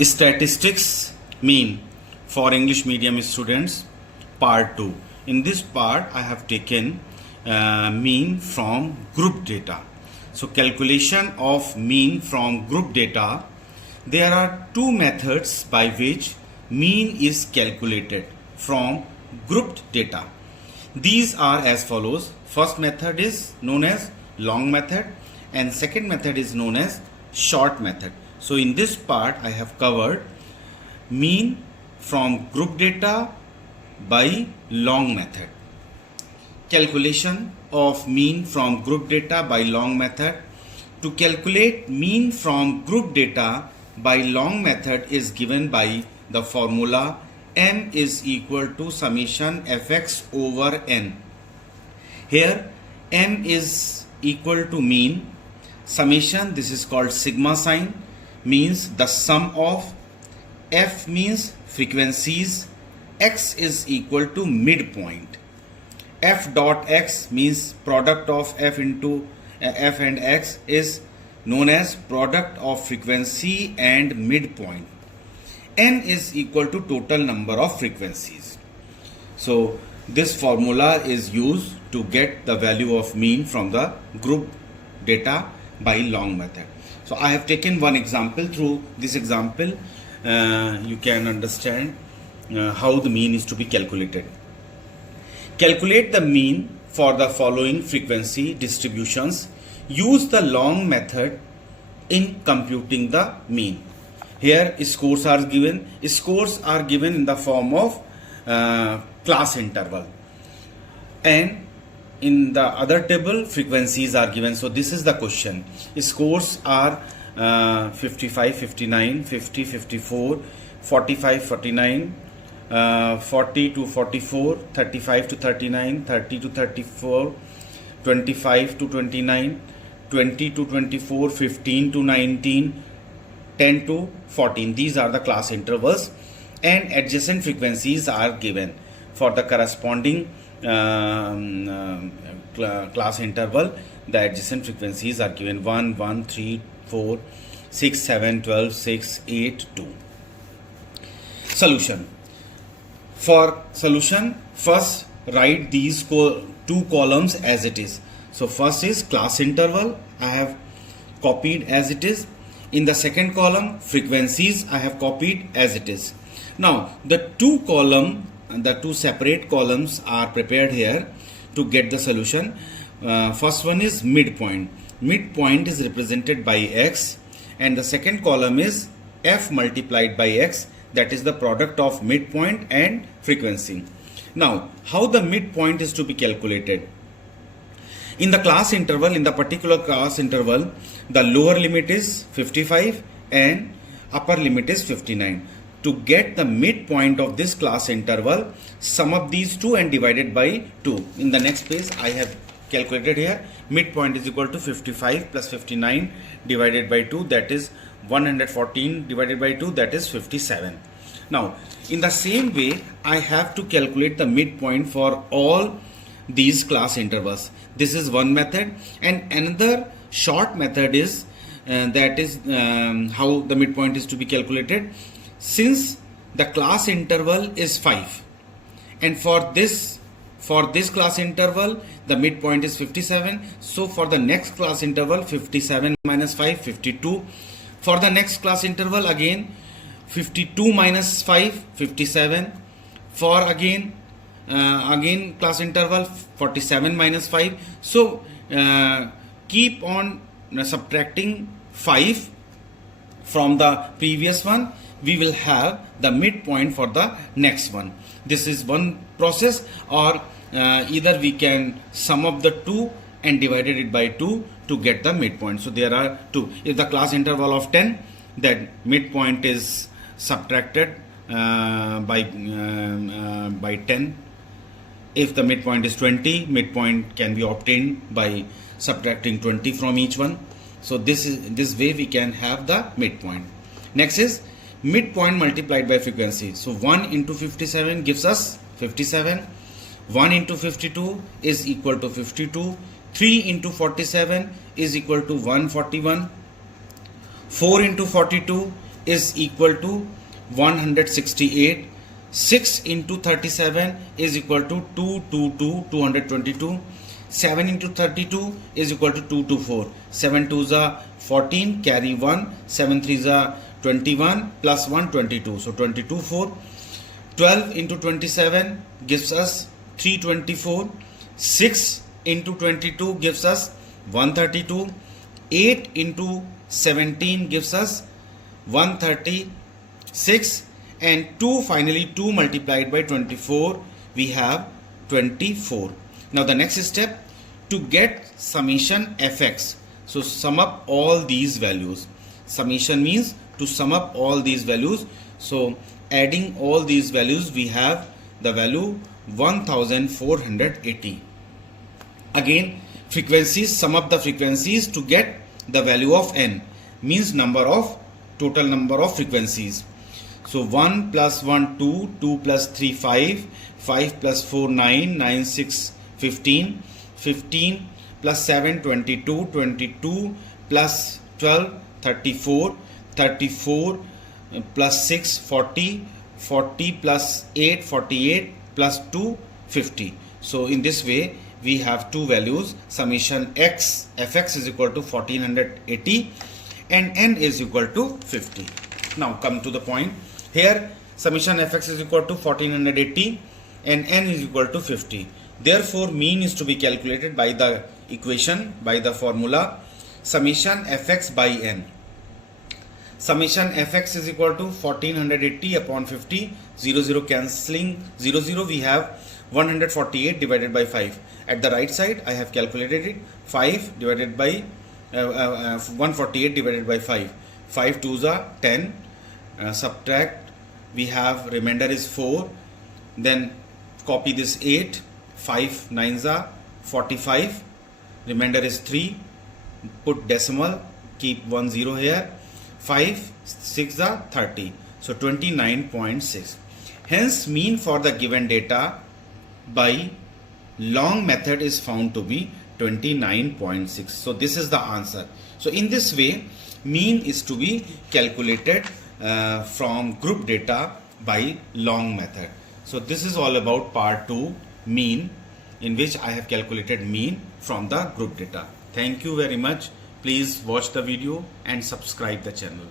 Statistics mean for English medium students part 2. In this part I have taken mean from group data. So calculation of mean from group data, there are two methods by which mean is calculated from grouped data. These are as follows. First method is known as long method and second method is known as short method. So in this part I have covered mean from group data by long method. Calculation of mean from group data by long method. To calculate mean from group data by long method is given by the formula m is equal to summation fx over n. Here m is equal to mean, summation, this is called sigma sign, means the sum of, f means frequencies, x is equal to midpoint. F dot x means product of f into f and x is known as product of frequency and midpoint. N is equal to total number of frequencies. So this formula is used to get the value of mean from the group data by long method. So I have taken one example. Through this example you can understand how the mean is to be calculated. Calculate the mean for the following frequency distributions. Use the long method in computing the mean. Here scores are given. Scores are given in the form of class interval, and in the other table frequencies are given. So this is the question. Scores are 55, 59, 50, 54, 45, 49, 40 to 44, 35 to 39, 30 to 34, 25 to 29, 20 to 24, 15 to 19, 10 to 14. These are the class intervals, and adjacent frequencies are given for the corresponding class interval. The adjacent frequencies are given 1, 1, 3, 4, 6, 7, 12, 6, 8, 2. Solution. For solution, first write these two columns as it is. So first is class interval, I have copied as it is. In the second column, frequencies, I have copied as it is. Now the two separate columns are prepared here to get the solution. First one is midpoint. Midpoint is represented by x, and the second column is f multiplied by x, that is the product of midpoint and frequency. Now how the midpoint is to be calculated? In the class interval, in the particular class interval, the lower limit is 55 and upper limit is 59. To get the midpoint of this class interval, sum up these two and divided by 2. In the next page I have calculated here. Midpoint is equal to 55 plus 59 divided by 2, that is 114 divided by 2, that is 57. Now in the same way I have to calculate the midpoint for all these class intervals. This is one method, and another short method is how the midpoint is to be calculated. Since the class interval is 5, and for this class interval the midpoint is 57, so for the next class interval 57 minus 5, 52. For the next class interval again 52 minus 5, 57. For again class interval 47 minus 5. So keep on subtracting 5 from the previous one. We will have the midpoint for the next one. This is one process, or either we can sum up the two and divided it by 2 to get the midpoint. So there are two. If the class interval of 10, then midpoint is subtracted by 10. If the midpoint is 20, midpoint can be obtained by subtracting 20 from each one. So this way we can have the midpoint. Next is midpoint multiplied by frequency. So 1 into 57 gives us 57. 1 into 52 is equal to 52. 3 into 47 is equal to 141. 4 into 42 is equal to 168. 6 into 37 is equal to 222. 7 into 32 is equal to 224. 7 2s are 14, carry 1. 7 3s are 21 plus 1 22. So 22 4. 12 into 27 gives us 324. 6 into 22 gives us 132. 8 into 17 gives us 136. And 2, finally 2 multiplied by 24, we have 24. Now the next step, to get summation fx. So sum up all these values. Summation means to sum up all these values. So adding all these values, we have the value 1480. Again, frequencies, sum up the frequencies to get the value of n, means total number of frequencies. So 1 plus 1 2, 2 plus 3 5, 5 plus 4 9, 9 6 15, 15 plus 7 22, 22 plus 12 34, 34 plus 6 40, 40 plus 8 48 plus 2 50. So in this way we have two values, summation fx is equal to 1480 and n is equal to 50. Now come to the point. Here summation fx is equal to 1480 and n is equal to 50. Therefore mean is to be calculated by the equation, by the formula summation fx by n. Summation fx is equal to 1480 upon 50, 0 cancelling 0 we have 148 divided by 5. At the right side I have calculated it, 5 divided by 148 divided by 5. 5 2s are 10. Subtract, we have remainder is 4, then copy this 8, 5 9s are 45, remainder is 3, put decimal, keep 1 0 here, 5 6 are 30, so 29.6. Hence mean for the given data by long method is found to be 29.6. So this is the answer. So in this way mean is to be calculated from group data by long method. So this is all about part 2, mean, in which I have calculated mean from the group data. Thank you very much. Please watch the video and subscribe the channel.